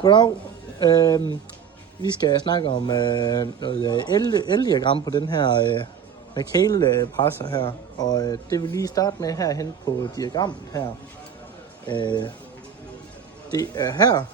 Goddag. Vi skal snakke om noget eldiagram på den her Macale-presser her. Og det vil lige starte med herhen på diagrammet her. Det er her.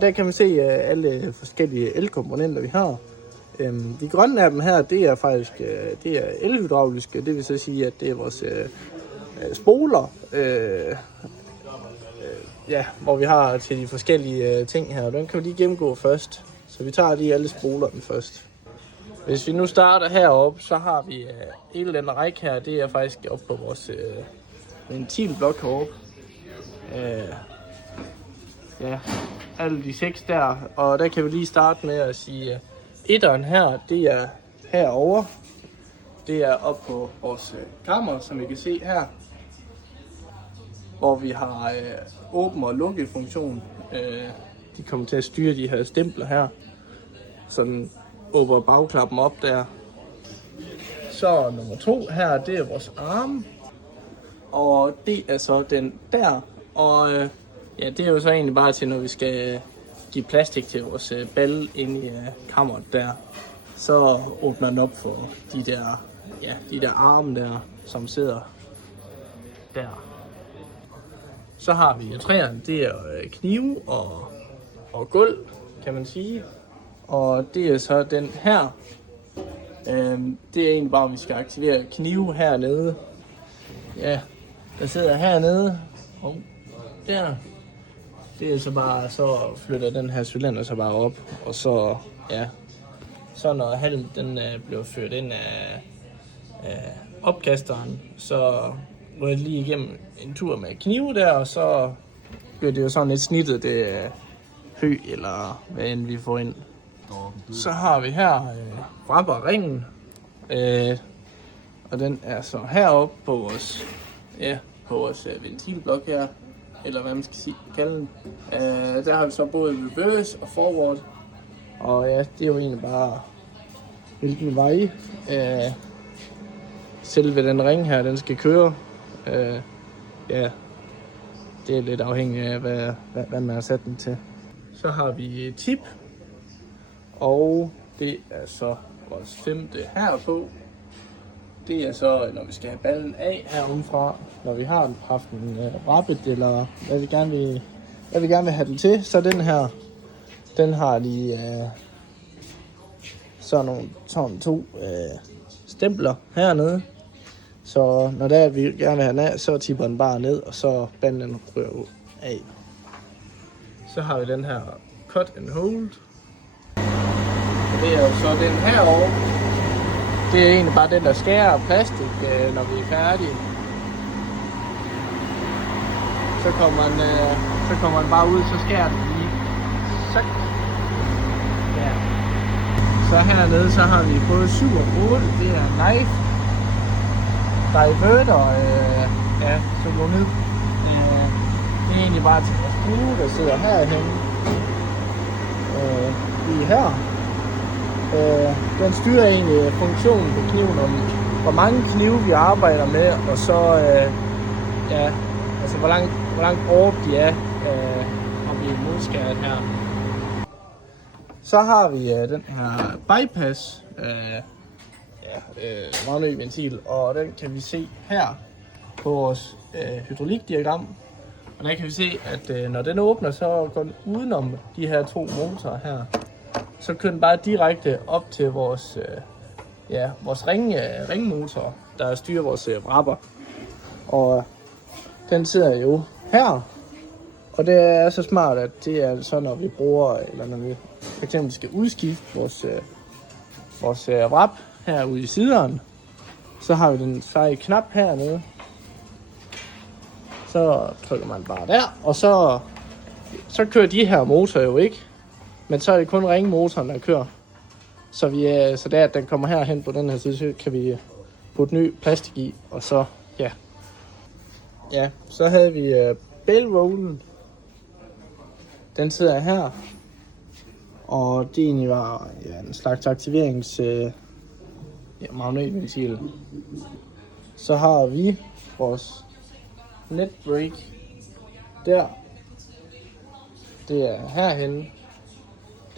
Der kan man se alle forskellige elkomponenter, vi har. De grønne af dem her, det er faktisk det er elhydrauliske. Det vil så sige, at det er vores spoler. Hvor vi har til de forskellige ting her. Den kan vi lige gennemgå først. Så vi tager lige alle spolerne først. Hvis vi nu starter heroppe, så har vi hele den række her. Det er faktisk oppe på vores ventilblok heroppe. Alle de 6 der. Og der kan vi lige starte med at sige, etteren her, det er herovre. Det er oppe på vores kammer, som I kan se her. Hvor vi har åben og lukket funktion. De kommer til at styre de her stempler her. Sådan åbner bagklappen op der. Så nummer 2 her, det er vores arme. Og det er så den der. Og det er jo så egentlig bare til, når vi skal give plastik til vores balle inde i kammeret der. Så åbner den op for de der arme der, som sidder der. Så har vi træerne, det er knive og gulv, kan man sige. Og det er så den her. Det er egentlig bare, at vi skal aktivere knive hernede. Ja, der sidder hernede. Og der. Det er så bare, så flytter den her cylinder så bare op. Og så, så når halmen den bliver ført ind af opkasteren, så går jeg lige igennem en tur med knive der, og så bliver det jo sådan lidt snittet, det hø eller hvad end vi får ind. Så har vi her wrapperringen, og den er så heroppe på vores ventilblok her, eller hvad man skal kalde den. Der har vi så både reverse og forward, og det er jo egentlig bare hvilken vej selve den ring her, den skal køre. Det er lidt afhængigt af, hvad man har sat den til. Så har vi tip, og det er så vores 5. her på. Det er så, når vi skal have ballen af heromfra, når vi har haft en rappet, eller hvad vi gerne vil have den til. Så den her, den har lige sådan 2 stempler hernede. Så når det er, at vi gerne vil have den af, så tipper den bare ned, og så ballen rører af. Så har vi den her cut and hold. Det er jo så den herovre. Det er egentlig bare den, der skærer plastik, når vi er færdige. Så kommer den bare ud, så skærer den lige. Så hernede, så har vi både 7 og 8. Det er knife. Diverter, solonid. Det er egentlig bare til vores knive, der sidder herhenne. Lige her. Den styrer egentlig funktionen på kniven om, hvor mange knive vi arbejder med, og så altså hvor langt over de er, når vi modskærer her. Så har vi den her bypass, Rønnø-ventil, og den kan vi se her på vores hydraulikdiagram. Og der kan vi se, at når den åbner, så går den udenom de her 2 motorer her. Så kører den bare direkte op til vores ringmotor, der styrer vores wrapper. Og den sidder jo her. Og det er så smart, at det er så, når vi bruger, eller når vi for eksempel skal udskifte vores wrap herude i sideren, så har vi den seje knap hernede. Så trykker man bare der, og så kører de her motorer jo ikke. Men så er det kun ringmotoren, der kører. Så da den kommer herhen på den her side, så kan vi putte ny plastik i, og så, så havde vi bellrollen. Den sidder her, og det egentlig var en slags aktiverings magnetventil. Så har vi vores net brake der. det er herhenne.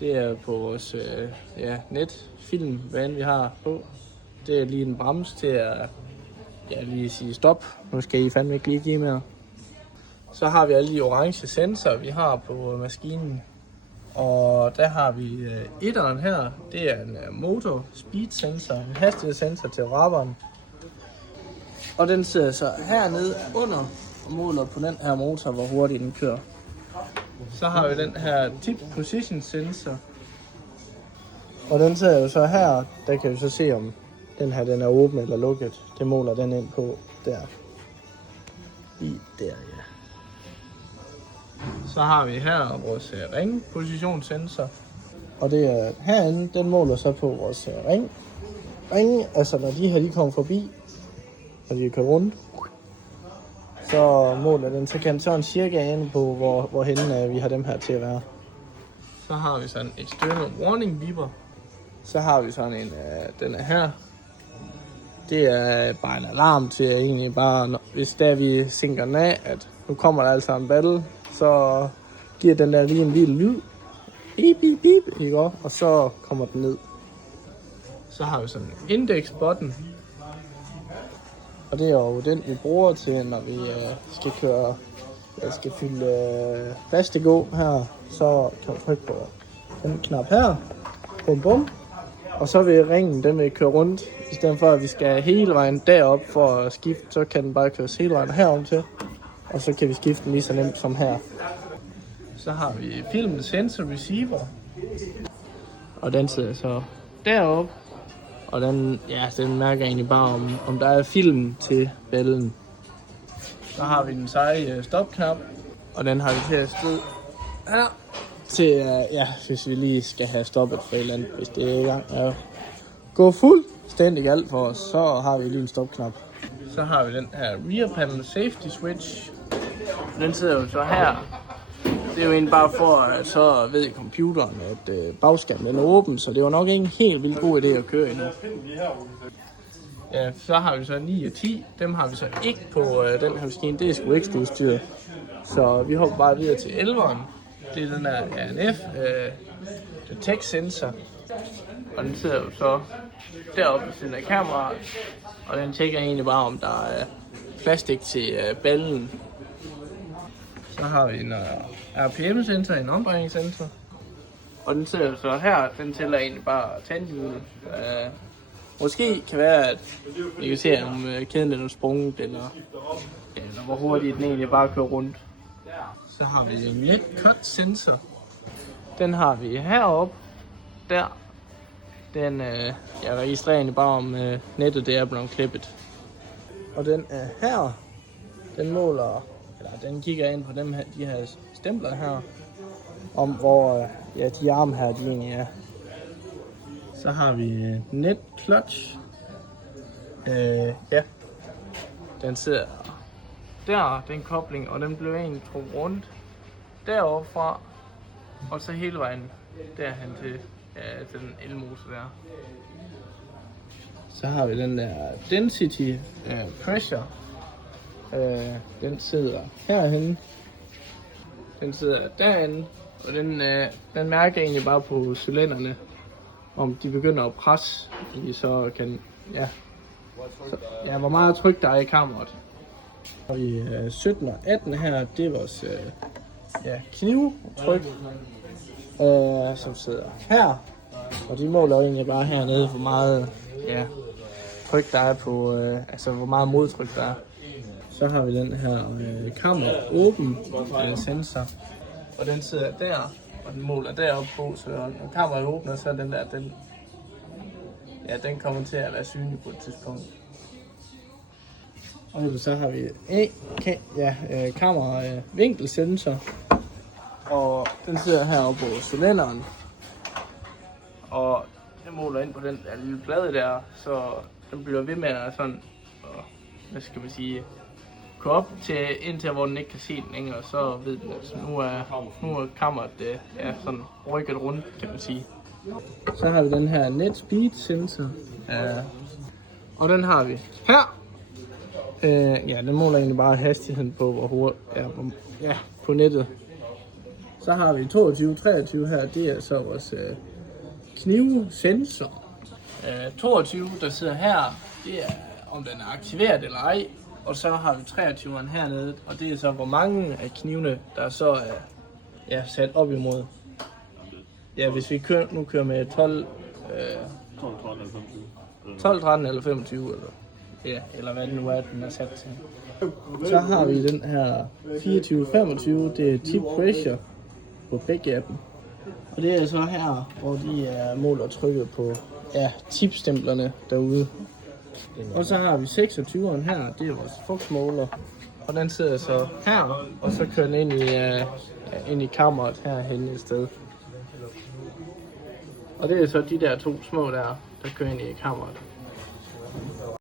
Det er på vores netfilm, hvad vi har på. Det er lige en bremse til at lige sige stop. Nu skal I fandme ikke lige give mere. Så har vi alle de orange sensorer, vi har på maskinen. Og der har vi etteren her. Det er en motor speed sensor, en hastighedssensor til rapperen. Og den sidder så hernede under og måler på den her motor, hvor hurtigt den kører. Så har vi den her tip position sensor. Og den sidder jo så her. Der kan vi så se, om den her den er åben eller lukket. Det måler den ind på der. Lige der, ja. Så har vi her vores ringpositionssensor. Og det er herinde, den måler så på vores ring. Altså når de her de kommer forbi, og de kører rundt, så måler den, så kan sådan cirka ane på, hvorhenne vi har dem her til at være. Så har vi sådan en external warning beeper. Så har vi sådan en, den er her. Det er bare en alarm til egentlig bare, hvis der vi sinker den af, at nu kommer der altså en battle, så giver den der lige en lille lyd. Beep, beep, beep, ikke? Og så kommer den ned. Så har vi sådan en index button. Og det er jo den, vi bruger til, når vi skal fylde plastikå her. Så kan vi trykke på den knap her. Bum, bum. Og så vil ringen, den vil køre rundt. I stedet for, at vi skal hele vejen derop for at skifte, så kan den bare køre hele vejen herom til. Og så kan vi skifte den lige så nemt som her. Så har vi film sensor receiver. Og den sidder så deroppe. Og den mærker egentlig bare, om der er film til bællen. Så har vi den seje stopknap. Og den har vi til at stå her. Til, hvis vi lige skal have stoppet for et eller andet. Hvis det er i gang at gå fuldstændig alt for os, så har vi lige en stopknap. Så har vi den her rear panel safety switch. Den sidder jo så her. Det er jo egentlig bare for, at så ved computeren, at bagskærmen er åben, så det var nok ikke en helt vildt god idé at køre endnu. Ja, så har vi så 9 og 10. Dem har vi så ikke på den her maskine. Det er sgu ekstra udstyret. Så vi hopper bare videre til 11'eren. Det er den her RNF detect sensor. Og den sidder jo så deroppe ved siden af kameraet. Og den tjekker egentlig bare, om der er plastik til ballen. Så har vi en RPM-sensor, en omdrejningssensor. Og den sidder så her, den tæller egentlig bare tandhjulet. Måske kan være, at vi kan se, om kæden er sprunget, eller hvor hurtigt den egentlig bare kører rundt. Så har vi en net cut sensor. Den har vi heroppe, der. Den registrerer egentlig bare, om nettet det er blevet klippet. Og den er her. Den måler, eller den kigger ind på de her stempler her, om hvor de arme her de egentlig er. Så har vi net clutch. Den sidder der, den kobling, og den blev egentlig trukket rundt deroppe fra, og så hele vejen derhen til den elmotor der. Så har vi den der density pressure. Den sidder herhenne. Den sidder derinde, og den mærker egentlig bare på cylinderne, om de begynder at presse, så kan, hvor meget tryk der er i kammeret. Og i 17 og 18 her, det er vores knivtryk, som sidder her. Og de måler egentlig bare hernede, hvor meget tryk der er på, hvor meget modtryk der er. Så har vi den her kammer åben sensor, og den sidder der, og den måler deroppe på, så når kammeret åbner, så er den der, den kommer til at være synlig på et tidspunkt. Og så har vi kamera vinkelsensor, og den sidder heroppe på cylinderen, og den måler ind på den der lille plade der, så den bliver ved med at sådan, gå op til indtil hvor den ikke kan se den længere, så ved den, at nu er kammeret sådan rykket rundt, kan man sige. Så har vi den her net speed sensor, og den har vi her. Den måler egentlig bare hastigheden på, hvor hurtigt, på nettet. Så har vi 22, 23 her, det er så vores knivsensor. 22, der sidder her, det er om den er aktiveret eller ej. Og så har vi 23'eren hernede, og det er så hvor mange af knivene, der så er sat op imod. Ja, hvis vi kører med 12, 12, 13 eller 25, eller hvad det nu er, den er sat til. Så har vi den her 24-25, det er tip pressure på begge af dem. Og det er så her, hvor de er målt og trykket på tipstemplerne derude. Og så har vi 26'eren her, det er vores fugtmåler. Og den sidder så her, og så kører den ind i kammeret herhenne et sted. Og det er så de der to små der kører ind i kammeret.